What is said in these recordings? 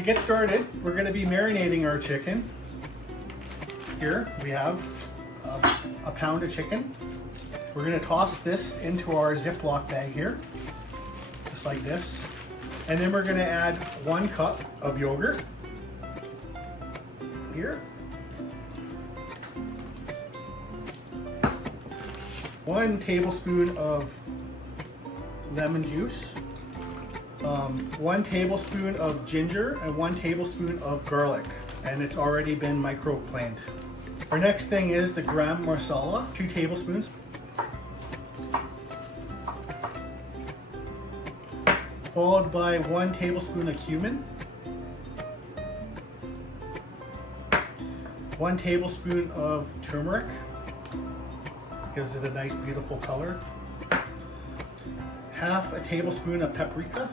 To get started, we're going to be marinating our chicken. Here we have a pound of chicken. We're going to toss this into our Ziploc bag here, just like this. And then we're going to add 1 cup of yogurt here. 1 tablespoon of lemon juice. 1 tablespoon of ginger and 1 tablespoon of garlic, and it's already been microplaned. Our next thing is the garam masala, 2 tablespoons. Followed by 1 tablespoon of cumin. 1 tablespoon of turmeric. Gives it a nice beautiful color. Half a tablespoon of paprika.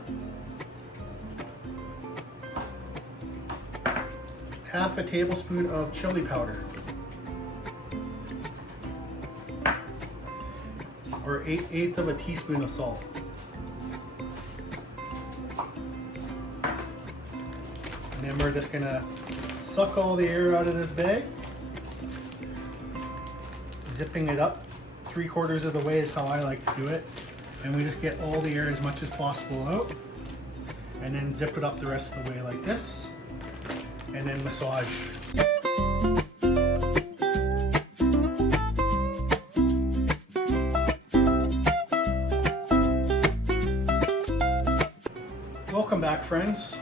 Half a tablespoon of chili powder. Or 1/8 of a teaspoon of salt. And then we're just gonna suck all the air out of this bag. Zipping it up 3/4 of the way is how I like to do it. And we just get all the air as much as possible out. And then zip it up the rest of the way like this. And then massage. Welcome back, friends.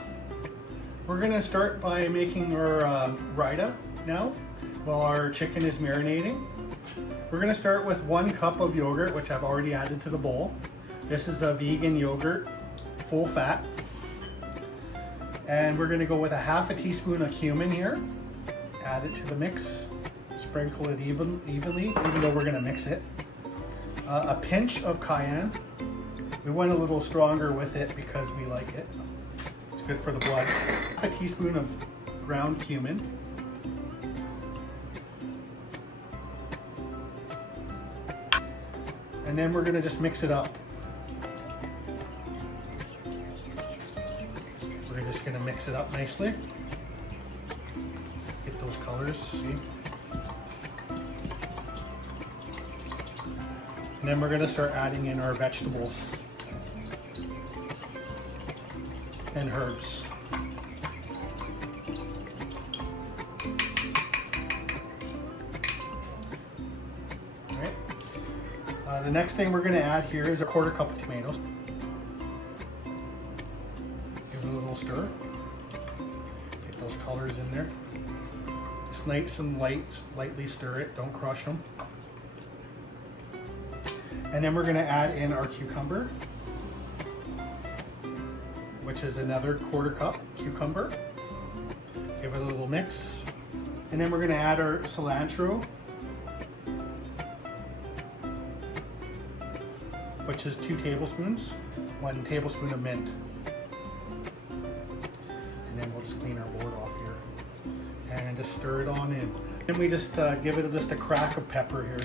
We're gonna start by making our raita now while our chicken is marinating. We're gonna start with 1 cup of yogurt, which I've already added to the bowl. This is a vegan yogurt, full fat. And we're gonna go with 1/2 teaspoon of cumin here. Add it to the mix. Sprinkle it evenly, even though we're gonna mix it. A pinch of cayenne. We went a little stronger with it because we like it. It's good for the blood. 1/2 teaspoon of ground cumin. And then we're gonna just mix it up. We're just gonna mix it up nicely. Get those colors, see? And then we're gonna start adding in our vegetables and herbs. The next thing we're going to add here is 1/4 cup of tomatoes. Give it a little stir. Get those colors in there. Just nice and lightly stir it. Don't crush them. And then we're going to add in our cucumber, which is another 1/4 cup cucumber. Give it a little mix. And then we're going to add our cilantro, which is 2 tablespoons, 1 tablespoon of mint. And then we'll just clean our board off here. And just stir it on in. And we just give it just a crack of pepper here.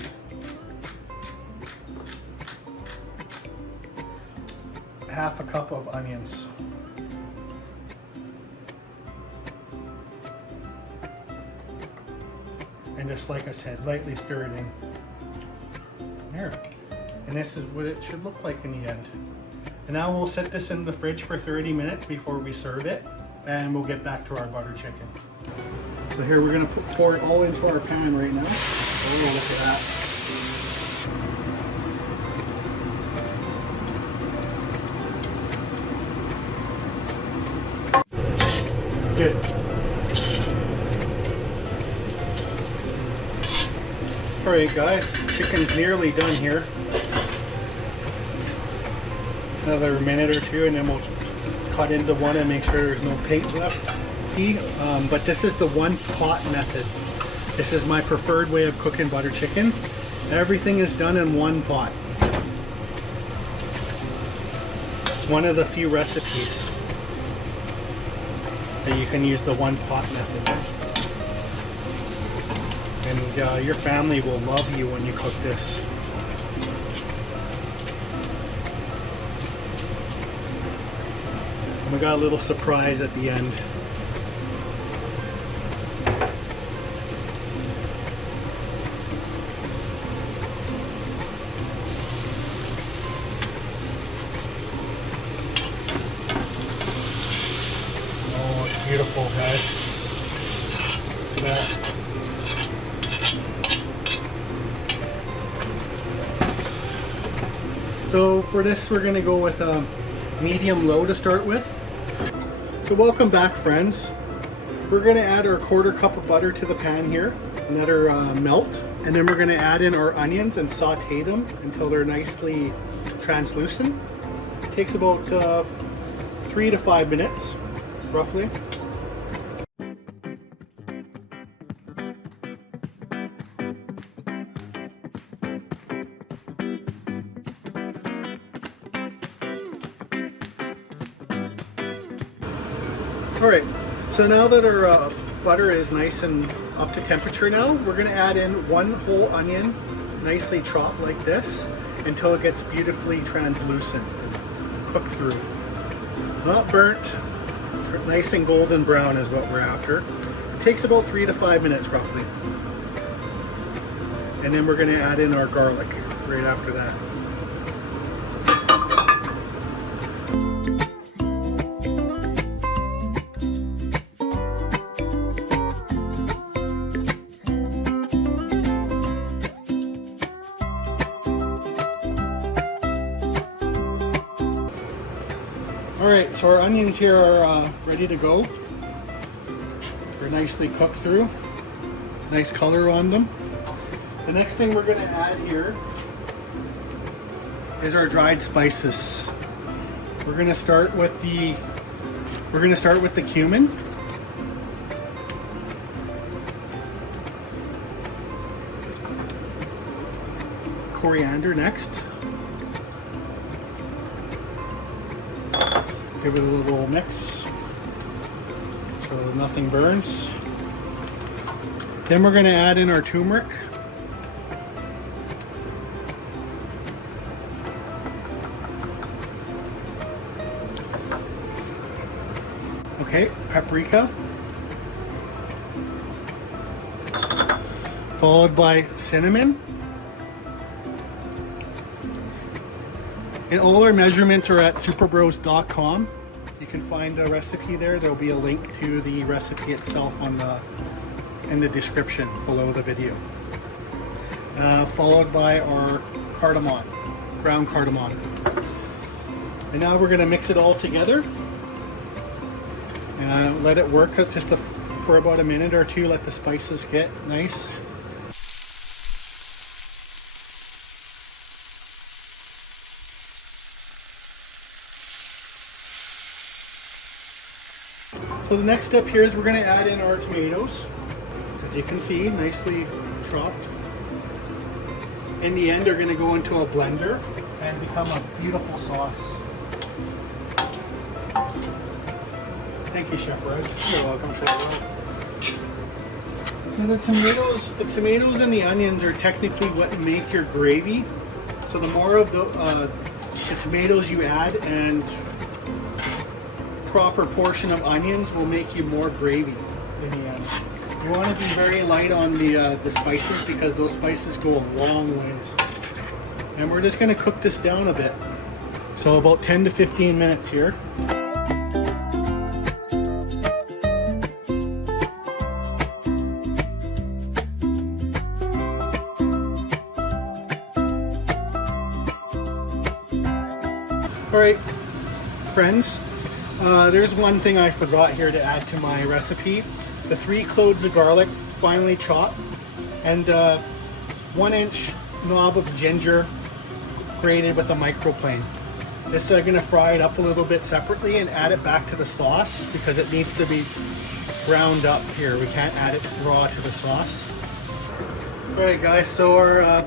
Half a cup of onions. And just like I said, lightly stir it in. There. And this is what it should look like in the end. And now we'll set this in the fridge for 30 minutes before we serve it, and we'll get back to our butter chicken. So here we're gonna pour it all into our pan right now. Oh, look at that. Good. All right, guys, chicken's nearly done here. Another minute or two, and then we'll cut into one and make sure there's no paint left. But this is the 1 pot method. This is my preferred way of cooking butter chicken. Everything is done in 1 pot. It's one of the few recipes that you can use the 1 pot method. And your family will love you when you cook this. We got a little surprise at the end. beautiful, guys. Yeah. So for this, we're gonna go with a medium low to start with. So welcome back, friends. We're gonna add our 1/4 cup of butter to the pan here and let her melt. And then we're gonna add in our onions and saute them until they're nicely translucent. It takes about 3 to 5 minutes, roughly. Alright, so now that our butter is nice and up to temperature now, we're going to add in 1 whole onion, nicely chopped like this, until it gets beautifully translucent and cooked through. Not burnt, nice and golden brown is what we're after. It takes about 3 to 5 minutes roughly. And then we're going to add in our garlic right after that. Alright, so our onions here are ready to go. They're nicely cooked through. Nice color on them. The next thing we're going to add here is our dried spices. We're going to start with the cumin. Coriander next. Give it a little mix so nothing burns. Then we're going to add in our turmeric. Okay, paprika. Followed by cinnamon. And all our measurements are at superbros.com. You can find a recipe there. There'll be a link to the recipe itself in the description below the video. Followed by our cardamom, ground cardamom. And now we're going to mix it all together. Let it work just for about a minute or two. Let the spices get nice. So the next step here is we're going to add in our tomatoes. As you can see, nicely chopped. In the end, they're going to go into a blender and become a beautiful sauce. Thank you, Chef Reg. You're welcome, Chef Reg. So the tomatoes and the onions are technically what make your gravy. So the more of the tomatoes you add and proper portion of onions will make you more gravy in the end. You want to be very light on the spices because those spices go a long ways. And we're just going to cook this down a bit. So about 10 to 15 minutes here. Alright, friends, there's one thing I forgot here to add to my recipe. The 3 cloves of garlic, finely chopped, and 1-inch knob of ginger grated with a microplane. This I'm going to fry it up a little bit separately and add it back to the sauce because it needs to be ground up here. We can't add it raw to the sauce. Alright guys, so our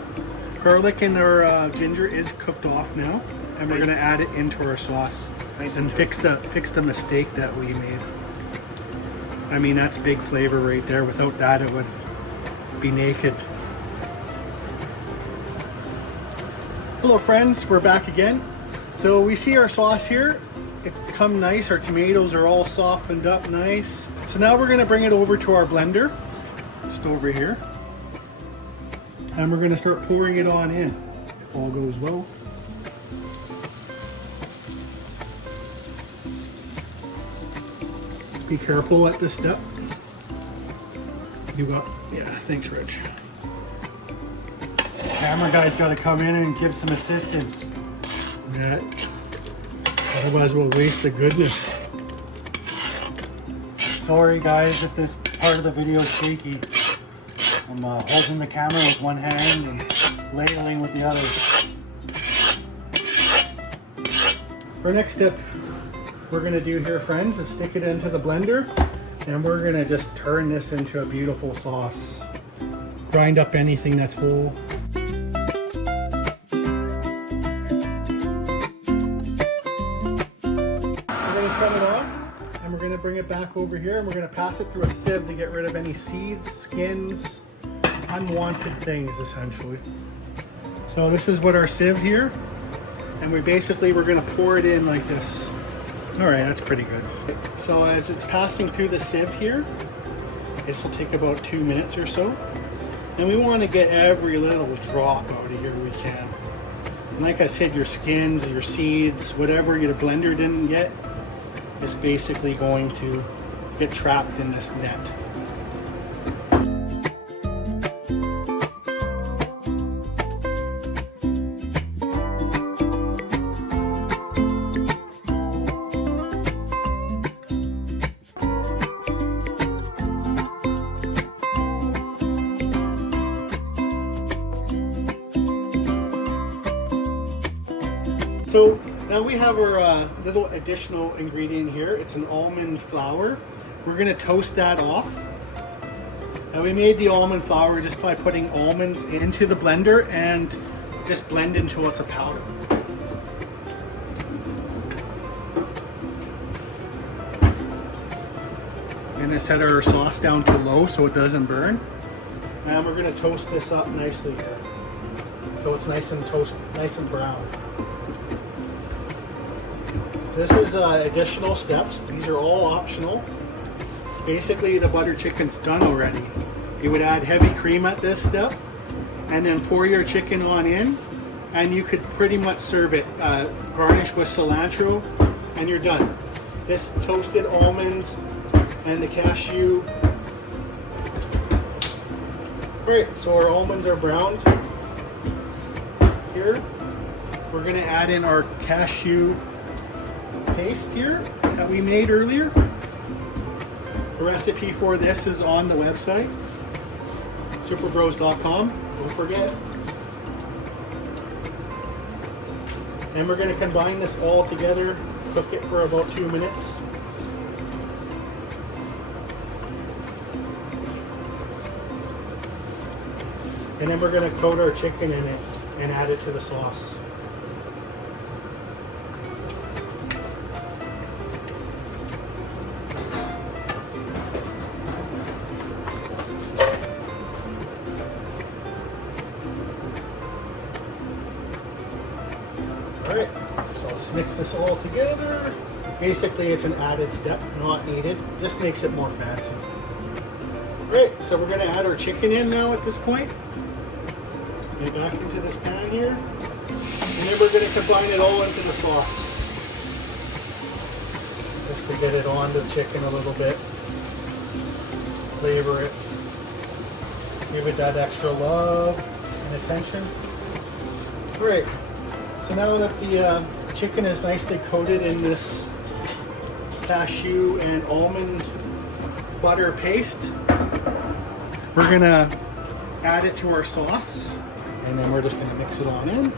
garlic and our ginger is cooked off now. And we're going to add it into our sauce and fix the mistake that we made. I mean, that's big flavor right there. Without that, it would be naked. Hello friends, we're back again. So we see our sauce here. It's come nice. Our tomatoes are all softened up nice. So now we're going to bring it over to our blender, just over here. And we're going to start pouring it on in, if all goes well. Be careful at this step. You got, yeah, thanks Rich. Camera guy's got to come in and give some assistance. Yeah. Otherwise we'll waste the goodness. Sorry guys if this part of the video is shaky. I'm holding the camera with one hand and ladling with the other. Our next step we're going to do here, friends, is stick it into the blender, and we're going to just turn this into a beautiful sauce. Grind up anything that's whole. And we're going to bring it back over here, and we're going to pass it through a sieve to get rid of any seeds, skins, unwanted things essentially. So this is what our sieve here, and we're going to pour it in like this. All right, that's pretty good. So as it's passing through the sieve here, this will take about 2 minutes or so, and we want to get every little drop out of here we can. And like I said, your skins, your seeds, whatever your blender didn't get, is basically going to get trapped in this net. So now we have our little additional ingredient here. It's an almond flour. We're going to toast that off. And we made the almond flour just by putting almonds into the blender and just blend until it's a powder. We're going to set our sauce down to low so it doesn't burn. And we're going to toast this up nicely here, so it's nice and brown. This is additional steps. These are all optional. Basically, the butter chicken's done already. You would add heavy cream at this step, and then pour your chicken on in, and you could pretty much serve it. Garnish with cilantro, and you're done. This toasted almonds and the cashew. Great, so our almonds are browned here. We're going to add in our cashew paste here that we made earlier. The recipe for this is on the website, superbros.com. Don't forget. And we're going to combine this all together, cook it for about 2 minutes. And then we're going to coat our chicken in it and add it to the sauce. Alright, so let's mix this all together. Basically it's an added step, not needed, just makes it more fancy. Alright, so we're going to add our chicken in now at this point. Get it back into this pan here. And then we're going to combine it all into the sauce. Just to get it on the chicken a little bit. Flavor it. Give it that extra love and attention. Alright, so now that the chicken is nicely coated in this cashew and almond butter paste, we're going to add it to our sauce. And then we're just going to mix it on in.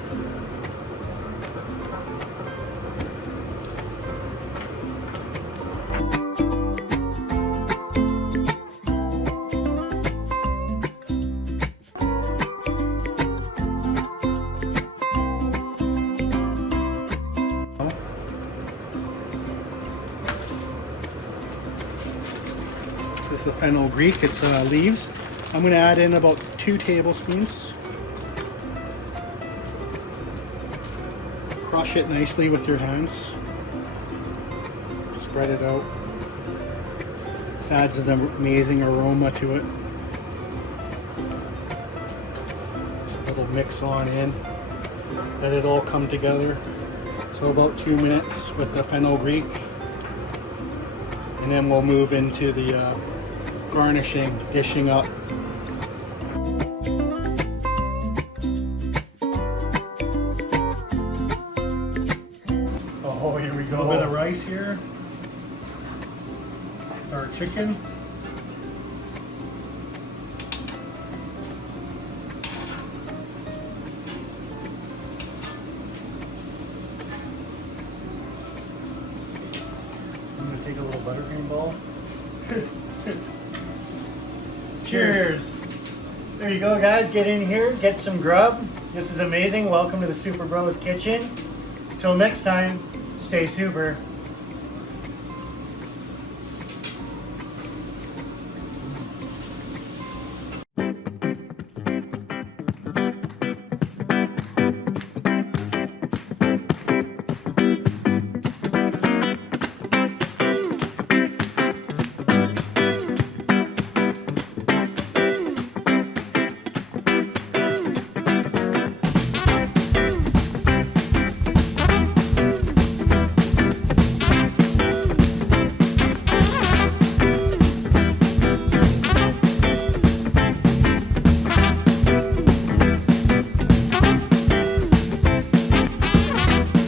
This is the fenugreek, it's leaves. I'm going to add in about 2 tablespoons. Crush it nicely with your hands. Spread it out. This adds an amazing aroma to it. Just a little mix on in. Let it all come together. So about 2 minutes with the fenugreek. And then we'll move into the garnishing, dishing up. Oh, here we A go. little bit of rice here. Our chicken. I'm gonna take a little buttercream ball. Cheers. There you go, guys. Get in here, get some grub. This is amazing. Welcome to the Super Bros Kitchen. Till next time, stay super.